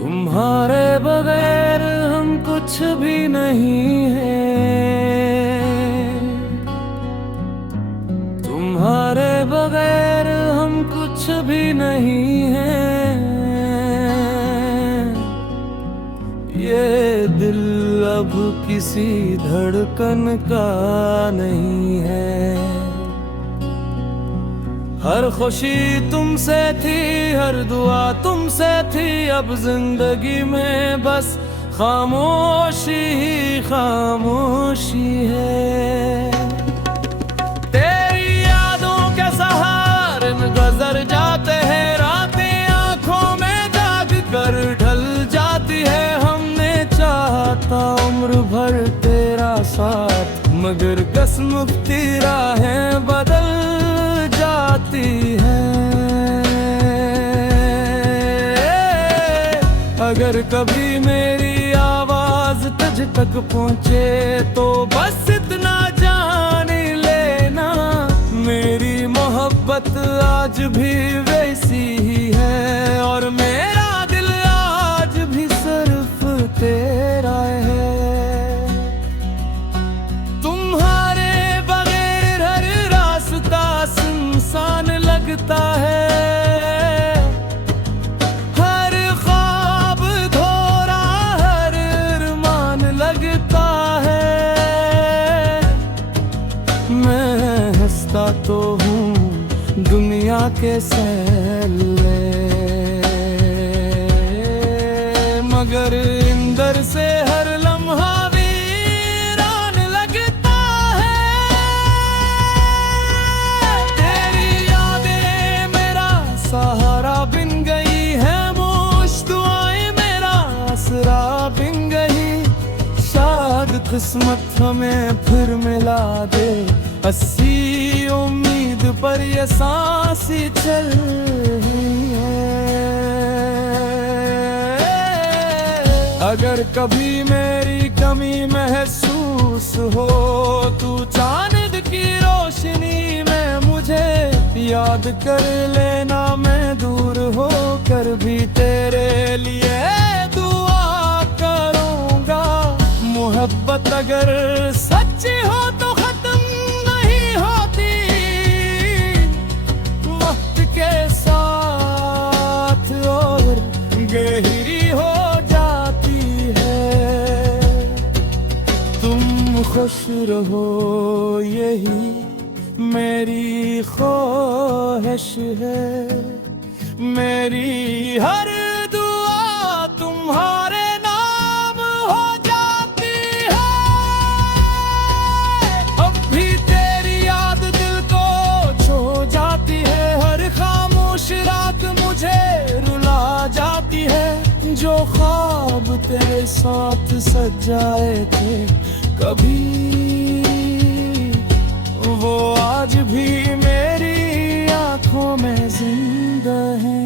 तुम्हारे बगैर हम कुछ भी नहीं हैं। तुम्हारे बगैर हम कुछ भी नहीं हैं। ये दिल अब किसी धड़कन का नहीं है। हर खुशी तुमसे थी, हर दुआ तुमसे थी, अब जिंदगी में बस खामोशी ही खामोशी है। तेरी यादों के सहारे में गुजर जाते हैं रातें, आंखों में जाग कर ढल जाती है। हमने चाहा था उम्र भर तेरा साथ, मगर किस्मती राहें बदल जाती है। अगर कभी मेरी आवाज तुझ तक पहुंचे तो बस इतना जान लेना, मेरी मोहब्बत आज भी वैसी ही है और मेरा दिल आज भी सिर्फ तेरा है। तुम्हारे बगैर हर रास्ता सुनसान लगता है। हर ख्वाब धोरा, हर अरमान लगता है। मैं हंसता तो हूँ दुनिया के सैले, मगर अंदर से हर लम्हा वीरान लगता है। तेरी यादें मेरा सहारा बिन गई है, मोश दुआएं मेरा आसरा बिन गई। शायद किस्मत हमें फिर मिला दे, अस्सी उम्मीद पर ये सांस ही चल रही है। अगर कभी मेरी कमी महसूस हो, तू चांद की रोशनी में मुझे याद कर लेना। मैं दूर हो कर भी तेरे लिए दुआ करूँगा। मोहब्बत अगर सच्ची हो तो खत्म नहीं होती, वक्त के साथ और गहरी हो जाती है। तुम खुश रहो यही मेरी ख्वाहिश है। मेरी हर दुआ तुम्हारे नाम हो जाती है। अब भी तेरी याद दिल को छू जाती है, हर खामोश रात मुझे रुला जाती है। जो ख्वाब तेरे साथ सजाए थे कभी, वो आज भी मेरी आंखों में जिंदा है।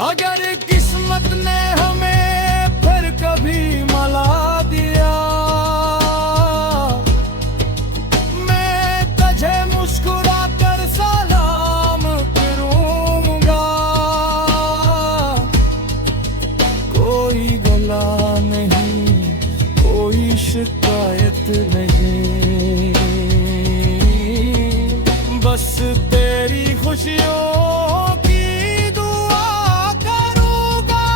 अगर किस्मत ने हमें फिर कभी मिला दिया, मैं तुझे मुस्कुरा कर सलाम करूंगा। कोई गला नहीं, कोई शिकायत नहीं, बस तेरी खुशियों की दुआ करूंगा।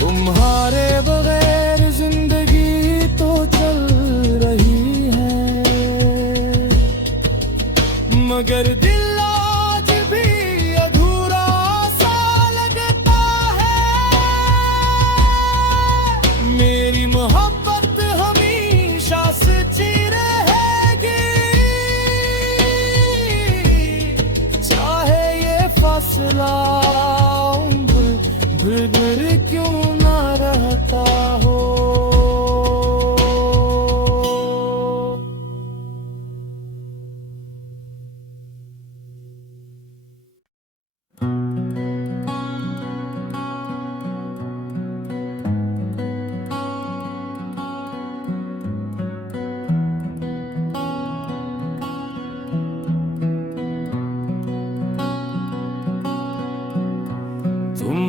तुम्हारे बगैर जिंदगी तो चल रही है, मगर दिल आज भी अधूरा सा लगता है। मेरी मोहब्बत हमेशा सच्ची रहेगी, चाहे ये फासला उम्र भर क्यों ना रहता हो।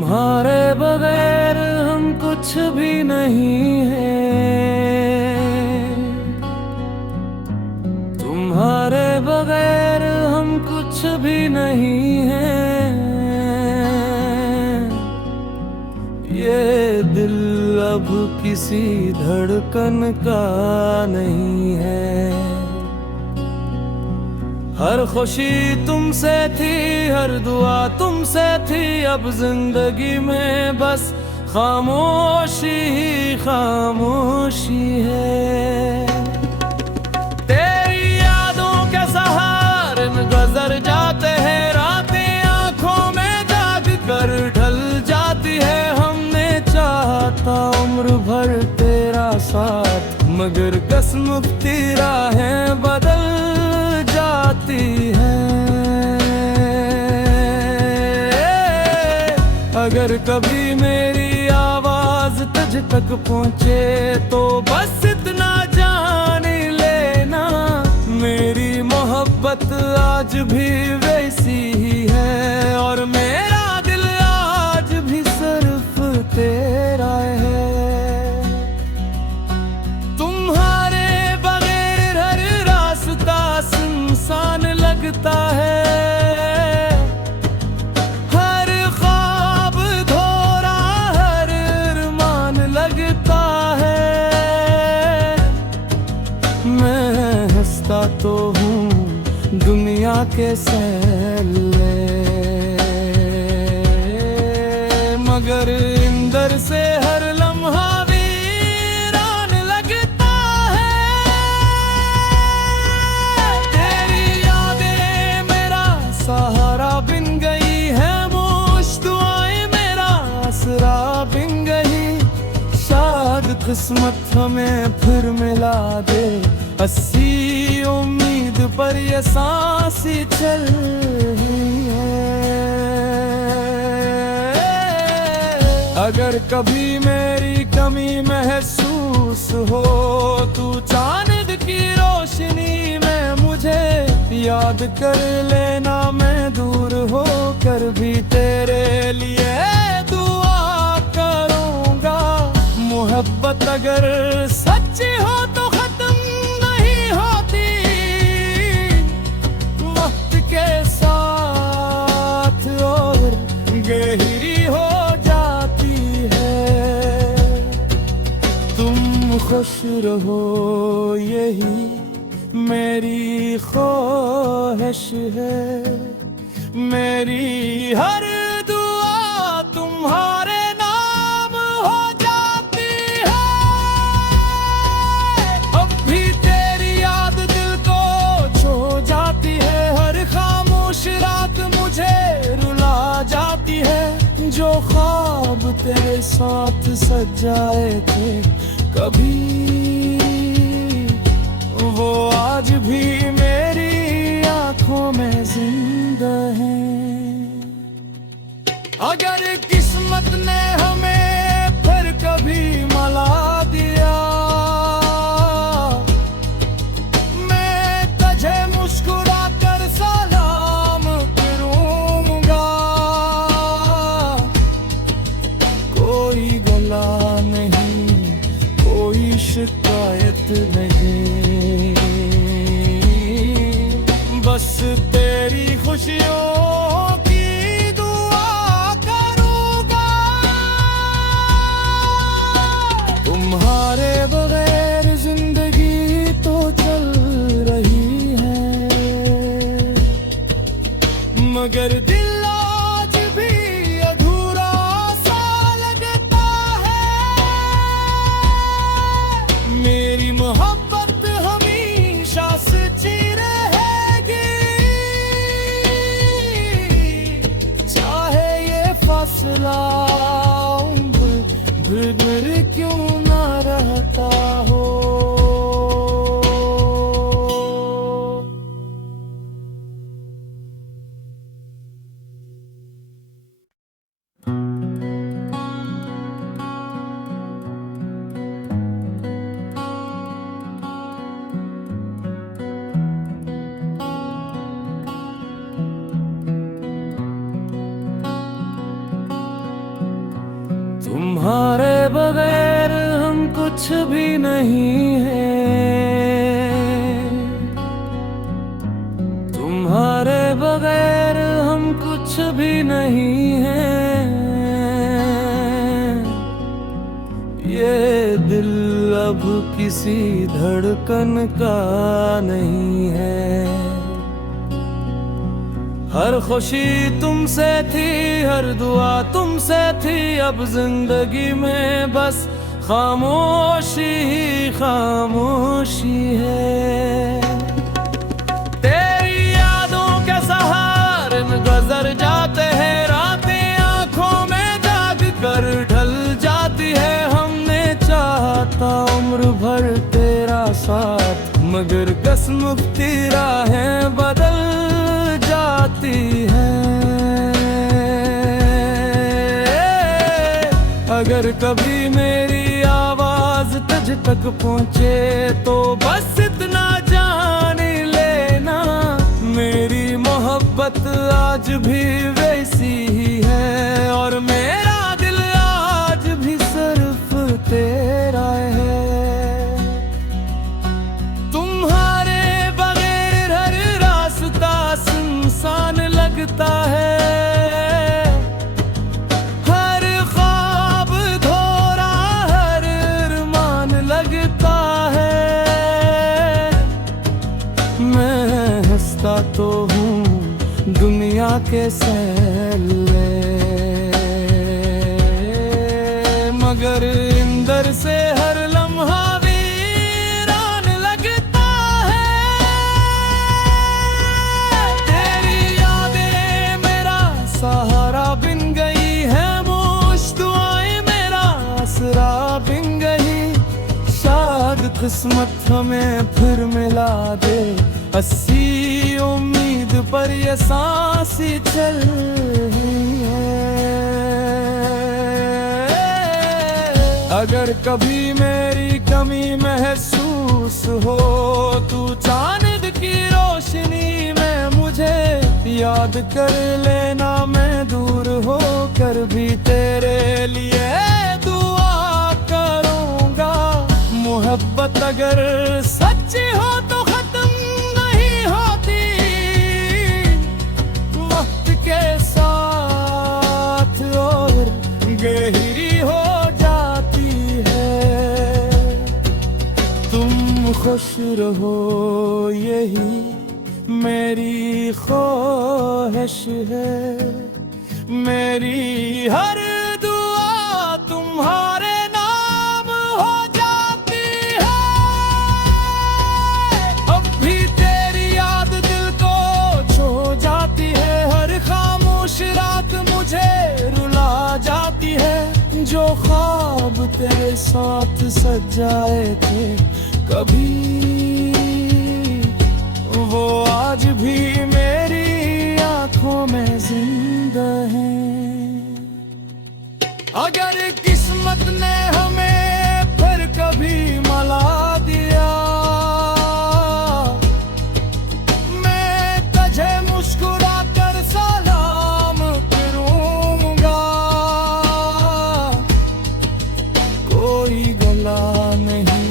तुम्हारे बगैर हम कुछ भी नहीं हैं, तुम्हारे बगैर हम कुछ भी नहीं हैं। ये दिल अब किसी धड़कन का नहीं है। हर खुशी तुमसे थी, हर दुआ तुमसे थी, अब जिंदगी में बस खामोशी ही खामोशी है। तेरी यादों के सहारे गुजर जाते हैं रातें, आंखों में जाग कर ढल जाती है। हमने चाहा था उम्र भर तेरा साथ, मगर किस्मती राहें बदल जाती है। अगर कभी मेरी आवाज तुझ तक पहुंचे तो बस इतना जान लेना, मेरी मोहब्बत आज भी वैसी ही है, और मेरा दिल आज भी सिर्फ तेरा है। तुम्हारे बगैर हर रास्ता सुनसान लगता है, हर ख्वाब धोरा, हर अरमान लगता है। मैं हंसता तो हूँ दुनिया के सैले, मगर अंदर से हर लम्हा वीरान लगता है। तेरी यादें मेरा सहारा बिन गई है, मोश दुआएं मेरा आसरा बिन गई। शायद किस्मत हमें फिर मिला दे, हंसी उम्मीद पर ये सांसी चल रही है। अगर कभी मेरी कमी महसूस हो, तू चांद की रोशनी में मुझे याद कर लेना। मैं दूर हो कर भी तेरे लिए दुआ करूंगा। मोहब्बत अगर सच्ची हो तो खत्म नहीं होती, वक्त के साथ और गहरी हो जाती है। तुम खुश रहो यही मेरी ख्वाहिश है, मेरी हर दुआ तुम्हारे नाम हो जाती है। अब भी तेरी याद दिल को छू जाती है, हर खामोश रात मुझे रुला जाती है। जो ख्वाब तेरे साथ सजाए थे कभी, वो आज भी मेरी आंखों में जिंदा है। अगर किस्मत ने हमें फिर कभी मिला दिया, मैं तुझे मुस्कुरा कर सलाम करूंगा। कोई गला नहीं, कोई शिकायत नहीं, बस तेरी खुशियों की दुआ करूंगा। तुम्हारे बगैर जिंदगी तो चल रही है, मगर दिल आज भी अधूरा सा लगता है। मेरी मोहब्बत हमेशा सच्ची रहेगी, चाहे ये फासला उम्र भर क्यों ना रहता हो। बगैर हम कुछ भी नहीं हैं, तुम्हारे बगैर हम कुछ भी नहीं हैं। ये दिल अब किसी धड़कन का नहीं है। हर खुशी तुमसे थी, हर दुआ तुमसे थी, अब जिंदगी में बस खामोशी ही खामोशी है। तेरी यादों के सहारे गुजर जाते हैं रातें, आंखों में जाग कर ढल जाती है। हमने चाहता उम्र भर तेरा साथ, मगर किस्मती राहें बदल जाती है। अगर कभी मेरी आवाज तुझ तक पहुंचे तो बस इतना जान लेना, मेरी मोहब्बत आज भी वैसी ही है, और मेरा दिल आज भी सिर्फ तेरा है। तुम्हारे बगैर हर रास्ता सुनसान लगता है, हर ख्वाब धोरा हर अरमान लगता है। मैं हंसता तो हूँ दुनिया के सैले, मगर अंदर से हर लम्हा वीरान लगता है। तेरी यादें मेरा सहारा बिन गई है, मोश दुआएं मेरा आसरा बिन गई। शायद किस्मत हमें फिर मिला दे, अस्सी उम्मीद पर ये सांसें चल रही है। अगर कभी मेरी कमी महसूस हो, तू चांद की रोशनी में मुझे याद कर लेना। मैं दूर हो कर भी तेरे लिए दुआ करूँगा। मोहब्बत अगर सच्ची हो तो खत्म नहीं होती, वक्त के साथ और गहरी हो जाती है। तुम खुश रहो यही मेरी ख्वाहिश है, मेरी हर दुआ तुम्हारे नाम हो जाती है। अब भी तेरी याद दिल को छू जाती है, हर खामोश रात मुझे रुला जाती है। जो ख्वाब तेरे साथ सजाए थे कभी, वो आज भी मेरी आंखों में जिंदा है। अगर किस्मत ने हमें फिर कभी मिला दिया, मैं तुझे मुस्कुरा कर सलाम करूंगा। कोई गला नहीं,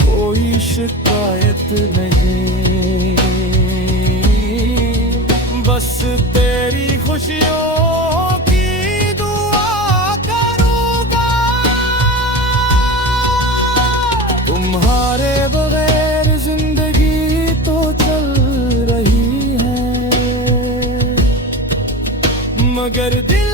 कोई शिकायत नहीं, बस तेरी खुशियों की दुआ करूंगा। तुम्हारे बगैर जिंदगी तो चल रही है, मगर दिल